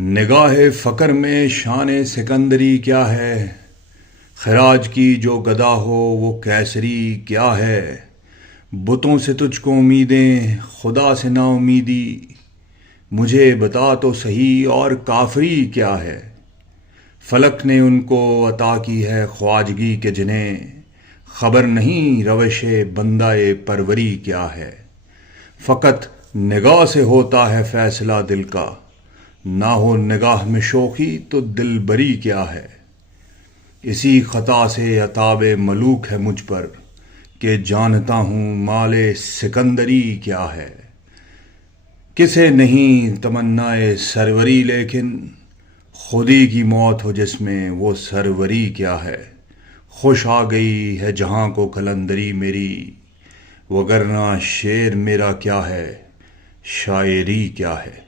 نگاہ فقر میں شان سکندری کیا ہے؟ خراج کی جو گدا ہو وہ کیسری کیا ہے؟ بتوں سے تجھ کو امیدیں، خدا سے نا امیدی، مجھے بتا تو صحیح اور کافری کیا ہے؟ فلک نے ان کو عطا کی ہے خواجگی کے جنہیں خبر نہیں روش بندہ پروری کیا ہے۔ فقط نگاہ سے ہوتا ہے فیصلہ دل کا، نہ ہو نگاہ میں شوخی تو دل بری کیا ہے۔ اسی خطا سے عتاب ملوک ہے مجھ پر کہ جانتا ہوں مال سکندری کیا ہے۔ کسے نہیں تمنائے سروری لیکن خودی کی موت ہو جس میں وہ سروری کیا ہے۔ خوش آ گئی ہے جہاں کو کلندری میری، وگرنہ شعر میرا کیا ہے، شاعری کیا ہے۔